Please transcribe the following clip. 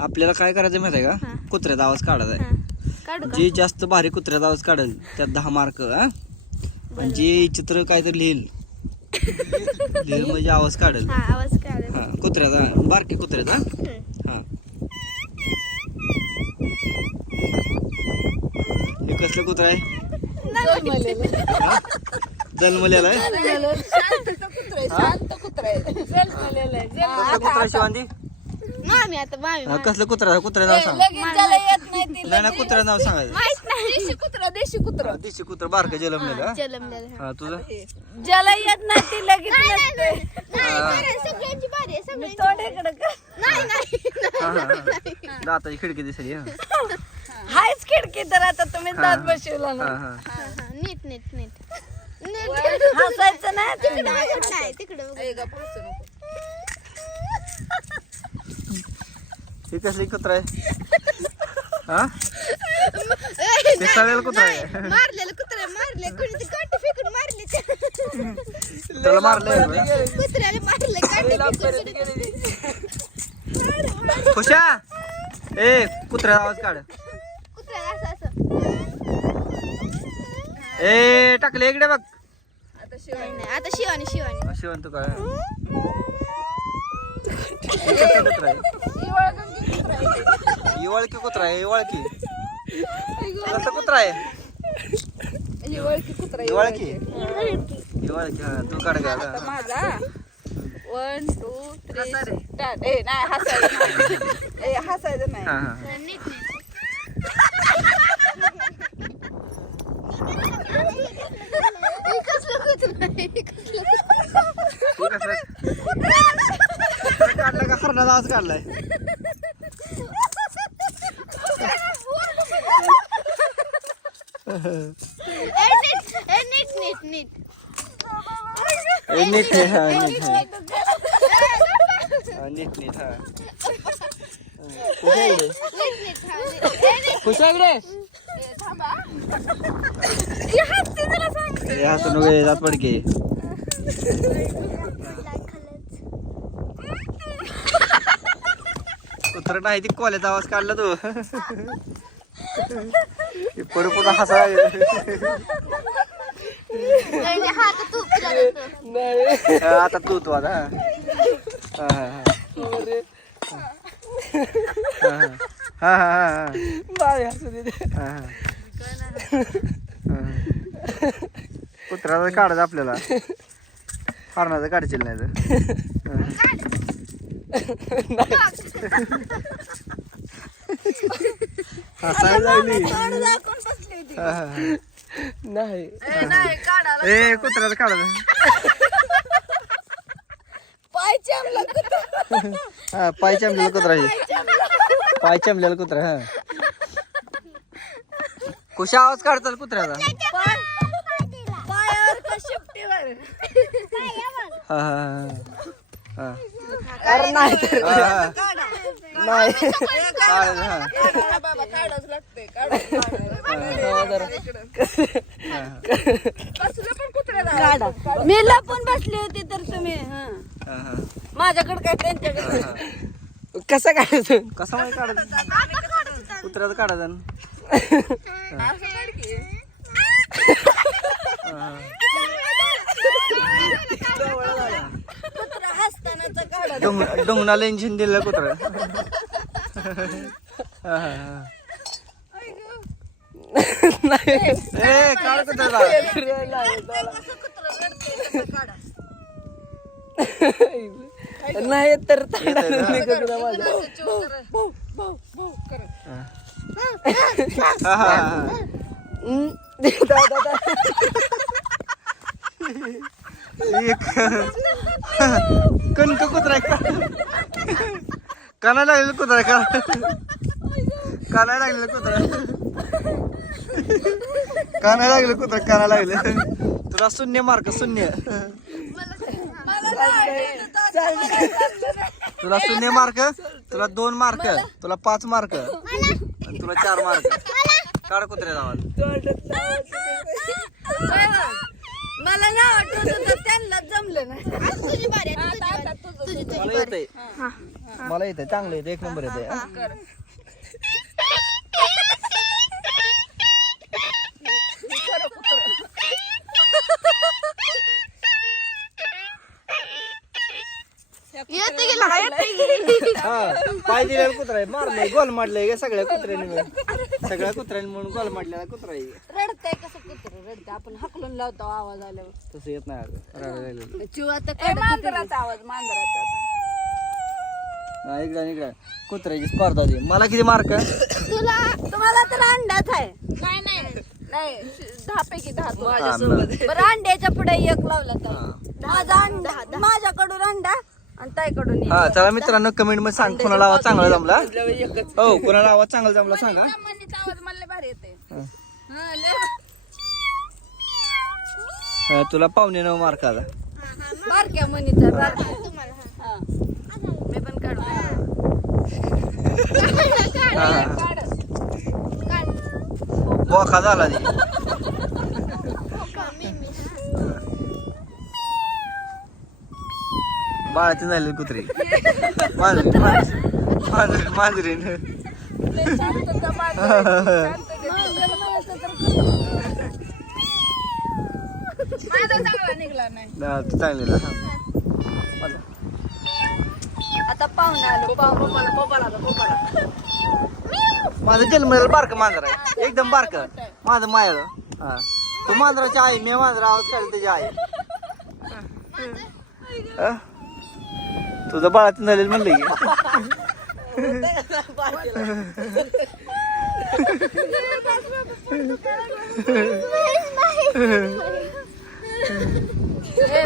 आपल्याला काय करायचं माहिती आहे हा. का कुत्र्याचा आवाज काढायचा आहे. काढू का? जे जास्त भारी कुत्र्याचा आवाज काढेल त्यात दहा मार्क हा? आणि जे चित्र काहीतरी लिहिल लिहिल म्हणजे आवाज काढेल. हा आवाज हा कुत्र्याचा बारके कुत्र्याचा. हा. हे कसलं कुत्र आहे? हा? जन्मलेलं आहे? कुत्र मामी आता मामी हा, कसलं कुत्रा कुत्र्या नाव सांग नाही नाही कुत्र्या नाव सांगायचं माहीत नाही देशी कुत्रा देशी कुत्रा हा, देशी कुत्र बारकं हा? जलमलेलं हा. हा तुझं ज्याला येत नाही ती लगेच नाही, नाही, नसते. नाही, हा. नाही, सगळ्यांची बारी आहे मी सगळ्यांची तोंड इकडं कर. नाही नाही हा, हा, हा. दाताची खिडकी दिसली हा हायच खिडकी तर आता तुम्ही. दात बसवला हा, ना हा. हा, हा. नीट नीट नीट नीट हसायचं नाही तिकडे बघत नाही तिकडे बघत हे कसली कुत्रा आहे? हा? ते सगळ्याला कुत्रा आहे? मारलेलं कुत्र्या मारले कोणी ती काठी फेकून मारली. त्या. त्याला मारलंय कुत्र्याला मारले काठी फेकून खुशा! ए कुत्र्याचा आवाज काढ. कुत्र्याला असं असं. ए टाकले इकडे बघ. नाही, नाही. आता शिवानी शिवानी. शिवंत काय? हे कसलं कुत्रा आहे इवळकी कुत्रा आहे? इवळकी कसं कुत्रा आहे हिवाळकी कुत्रा इवळकी हा तू काढ घ्या आता माझा. वन टू थ्री स्टार्ट ए नाही हसायचं नाही. ए हसायचं नाही. हा हा. नीट नीट कसलं कुत्रं आहे? कसलं कुत्रं? कसं काढला का हरणाचा आवाज काढलाय? नीट ए, नीट नीट नीट ए, नीट आहे, हा नीट आहे. हा, नीट नीट हा इकडे इकडे हे जात पडके कुत्र नाही ती आवाज काढला तू पुढे हसा नाही, नाही, हा तर तू तुला देतो. आता तू तू आता हा हा हा. हा हा. हा हा बाय हसू दे हा, हा. कुत्र्याचं काढायचं आपल्याला. हरणाचं काढशील नाही तर. हसायला. नाही. ए कुत्र्याचं काढायचं हा पाय चमलेला कुत्रा पाय चमलेला कुत्रा हा. कुशा आवाज काढताल कुत्र्याचा हा हा हा हा. अरे नाही काढा मी लपून बसली होती तर तुम्ही हा. हा, हा. माझ्याकडे काय त्यांच्याकडे? कसं काढायचं? कसा माहिती काढायचं कुत्र्याचं काढायचं डोंगणाला इंजिन दिलं कुत्र. हा, हा, हा. ए काढ नाही तर येतंय ना? निघत नाही माझं. हा, हा, हा. हम्म. दा- दा- दा. एक कणक कुत्रा काना लागलेलं कुत्रा काना लागलेलं कुत्रा काना लागलेलं कुत्रा काना लागलं. तुला शून्य मार्क शून्य. तुला शून्य मार्क तुला दोन मार्क तुला पाच मार्क आणि तुला चार मार्क. काढ कुत्र्या नावाला मला ना वाटत त्यांना जमलं नाही. मला येतंय. हा मला येते चांगलं येते एक नंबर येते येते गेला का येते हा पाय दिलेला कुत्रा आहे. मारलंय गोल मारलंय का सगळ्या कुत्र्याने मिळून? सगळ्या कुत्र्याने म्हणून गोल मारलेला कुत्रा आहे. रडतंय कसं कुत्र रडतंय? आपण हकलून लावतो आवाज आल्यावर. तसं येत नाही अगं. रडायला लागलं. चिव आता ए, मांजराचा आवाज मांजराचा आता. हा, इकडं इकडं. कुत्र्याची स्पर्धा दे मला किती मार्क? तुला तुम्हाला तर अंडाच आहे. नाही नाही. नाही श- दहा पैकी दहा तू. बरं अंड्याच्या पुढे एक लावला तर. माझा अंडा माझ्याकडून अंडा आणि ताईकडून. हा चला मित्रांनो कमेंटमध्ये सांग कोणाला आवाज चांगला जमला हो कोणाला आवाज चांगला जमला सांगा सामान्यचा आवाज मला लय भारी येते हा. हा, लय- हा, तुला पावणे नऊ मार्क आला बारक्या मनीचा बारक्या. तुम्हाला हा. मी पण काढू हा. काढ बोखा झाला ती बाळाची झाली कुत्री. मांजरी मांजरी मांजरी. माझा चांगला आता पाहुणे आलो माझं जन्मलेलं बारक मांजर आहे. एकदम बारक. माझं मायाळ हा. तू मांजराची आई मी मांजर आवाज काढली त्याची आई? तुझं बाळातून झालेलं म्हणलं की. ए,